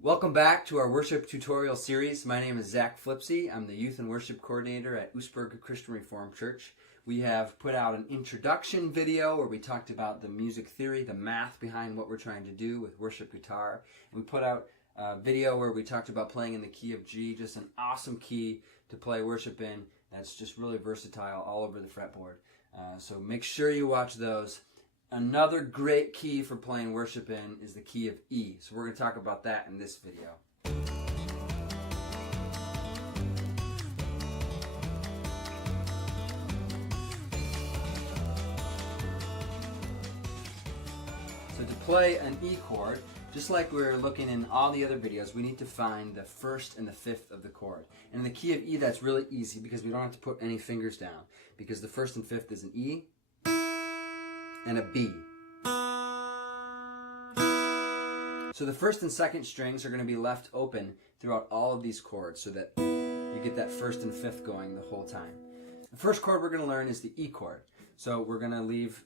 Welcome back to our worship tutorial series. My name is Zack. I'm the youth and worship coordinator at Oostburg Christian Reformed Church. We have put out an introduction video where we talked about the music theory, the math behind what we're trying to do with worship guitar. And we put out a video where we talked about playing in the key of G, just an awesome key to play worship in that's just really versatile all over the fretboard. So make sure you watch those. Another great key for playing worship in is the key of E. So we're going to talk about that in this video. So to play an E chord, just like we were looking in all the other videos, we need to find the first and the fifth of the chord. And in the key of E, that's really easy because we don't have to put any fingers down, because the first and fifth is an E and a B. So the first and second strings are going to be left open throughout all of these chords so that you get that first and fifth going the whole time. The first chord we're going to learn is the E chord. So we're going to leave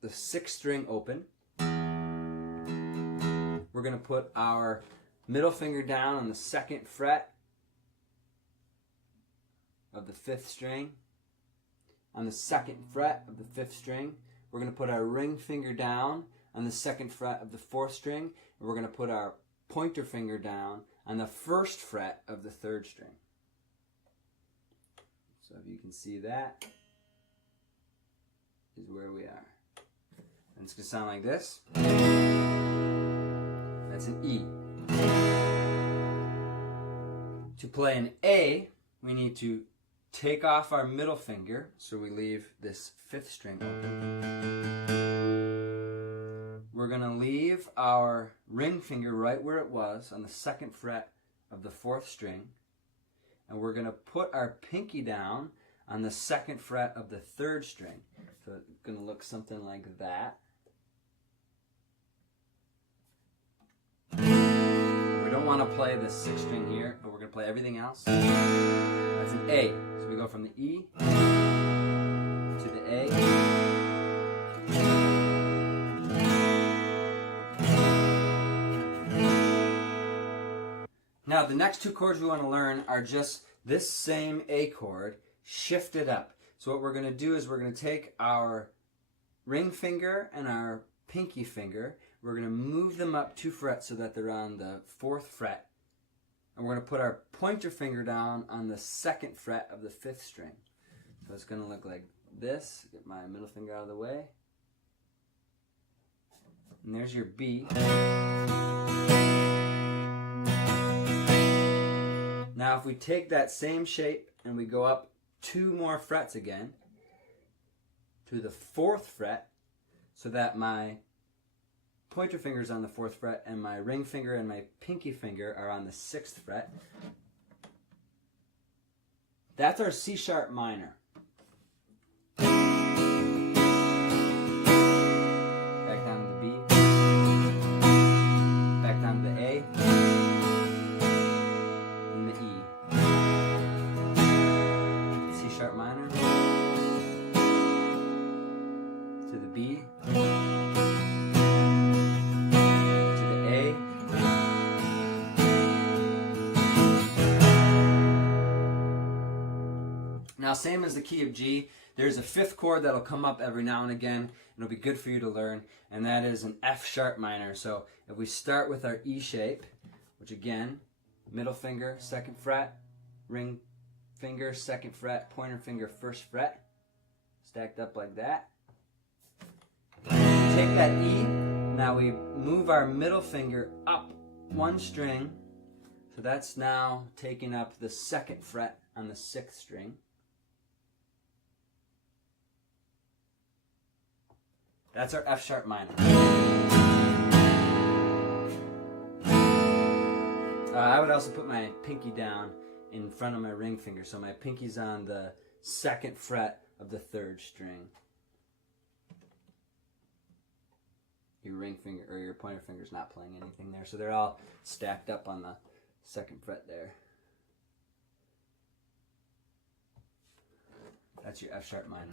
the sixth string open. We're going to put our middle finger down on the second fret of the fifth string. On the second fret of the fifth string, we're going to put our ring finger down on the second fret of the fourth string, and we're going to put our pointer finger down on the first fret of the third string. So if you can see, that is where we are. And it's going to sound like this. That's an E. To play an A, we need to take off our middle finger, so we leave this fifth string open. We're going to leave our ring finger right where it was on the second fret of the fourth string, and we're going to put our pinky down on the second fret of the third string. So it's going to look something like that. We don't want to play the sixth string here, but we're going to play everything else. That's an A. So we go from the E to the A. Now the next two chords we want to learn are just this same A chord shifted up. So what we're going to do is we're going to take our ring finger and our pinky finger, we're going to move them up 2 frets so that they're on the 4th fret. And we're going to put our pointer finger down on the 2nd fret of the 5th string. So it's going to look like this. Get my middle finger out of the way. And there's your B. Now if we take that same shape and we go up 2 more frets again to the 4th fret, so that my pointer finger is on the 4th fret and my ring finger and my pinky finger are on the 6th fret. That's our C sharp minor. Back down to the B. Back down to the A. And the E. C sharp minor. To the B. Now, same as the key of G, there's a 5th chord that'll come up every now and again. It'll be good for you to learn, and that is an F sharp minor. So if we start with our E shape, which again, middle finger, 2nd fret, ring finger, 2nd fret, pointer finger, 1st fret, stacked up like that. Take that E, now we move our middle finger up 1 string, so that's now taking up the 2nd fret on the 6th string. That's our F sharp minor. I would also put my pinky down in front of my ring finger, so my pinky's on the 2nd fret of the 3rd string. Your ring finger or your pointer finger's not playing anything there, so they're all stacked up on the 2nd fret there. That's your F sharp minor.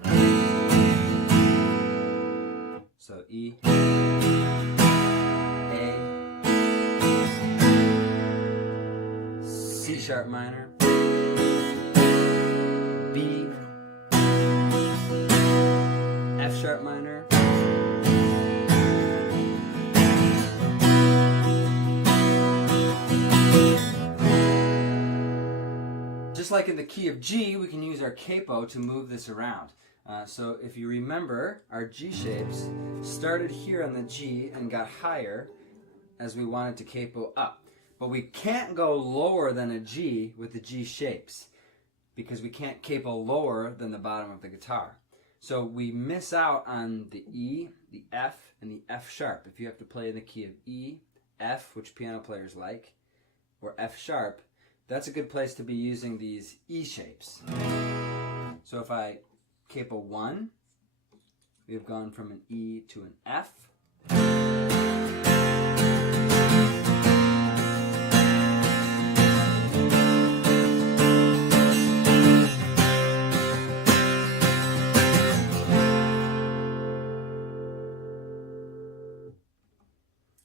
So E, A, sharp minor, B, F sharp minor, just like in the key of G, we can use our capo to move this around. So if you remember, our G shapes started here on the G and got higher as we wanted to capo up. But we can't go lower than a G with the G shapes because we can't capo lower than the bottom of the guitar. So we miss out on the E, the F, and the F sharp. If you have to play in the key of E, F, which piano players like, or F sharp, that's a good place to be using these E shapes. So if I capo 1, we've gone from an E to an F.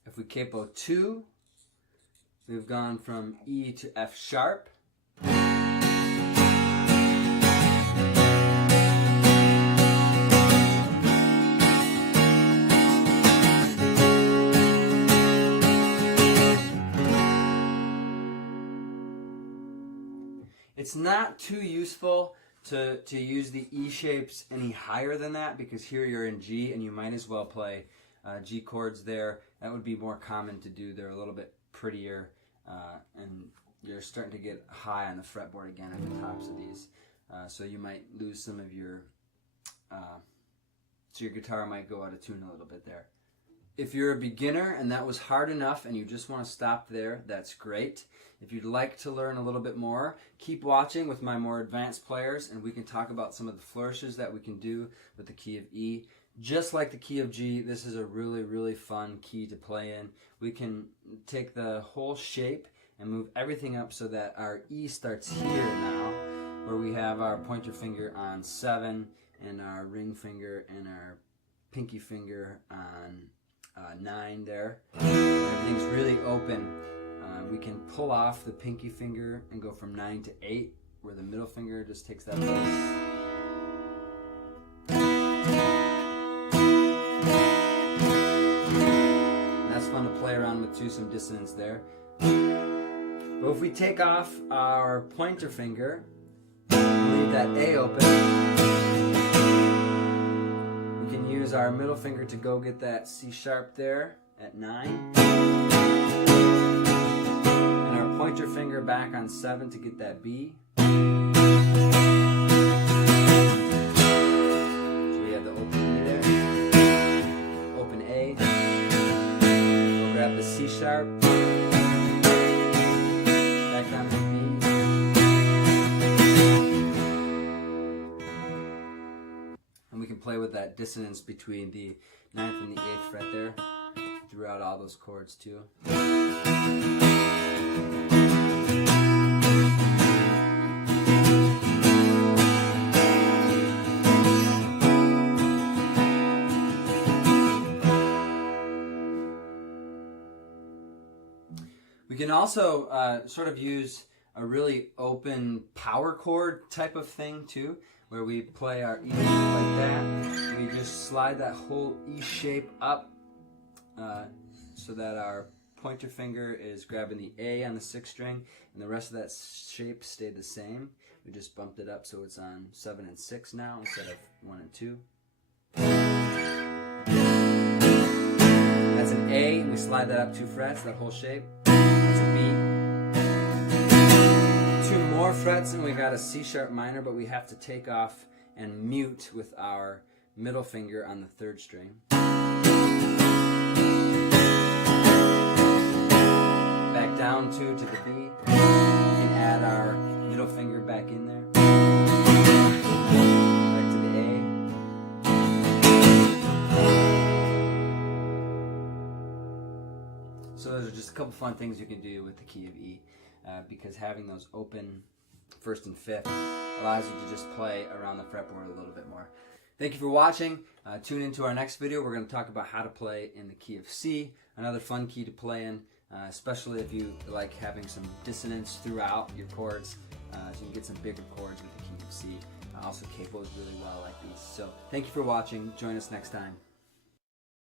If we capo 2, we've gone from E to F sharp. It's not too useful to use the E shapes any higher than that because here you're in G and you might as well play G chords there. That would be more common to do. They're a little bit prettier and you're starting to get high on the fretboard again at the tops of these. So you might lose some of your, so your guitar might go out of tune a little bit there. If you're a beginner and that was hard enough and you just want to stop there, that's great. If you'd like to learn a little bit more, keep watching with my more advanced players and we can talk about some of the flourishes that we can do with the key of E. Just like the key of G, this is a really, really fun key to play in. We can take the whole shape and move everything up so that our E starts here now, where we have our pointer finger on 7 and our ring finger and our pinky finger on 9 there. Everything's really open. We can pull off the pinky finger and go from 9 to 8, where the middle finger just takes that place. That's fun to play around with too, some dissonance there. But if we take off our pointer finger, leave that A open, we can use our middle finger to go get that C sharp there at 9. And our pointer finger back on 7 to get that B. So we have the open E there. Open A. We'll grab the C sharp. Back down to B. And we can play with that dissonance between the 9th and the 8th fret there throughout all those chords too. We can also sort of use a really open power chord type of thing too, where we play our E like that. We just slide that whole E shape up so that our pointer finger is grabbing the A on the 6th string and the rest of that shape stayed the same. We just bumped it up so it's on 7 and 6 now instead of 1 and 2. That's an A, and we slide that up 2 frets, that whole shape. That's a B. 2 more frets and we got a C sharp minor, but we have to take off and mute with our middle finger on the 3rd string. Back down 2 to the B. We can add our middle finger back in there. Back to the A. So those are just a couple fun things you can do with the key of E, because having those open 1st and 5th allows you to just play around the fretboard a little bit more. Thank you for watching. Tune into our next video. We're going to talk about how to play in the key of C, another fun key to play in. especially if you like having some dissonance throughout your chords. So you can get some bigger chords with the key of C. Also, Capo is really well like these. So thank you for watching. Join us next time.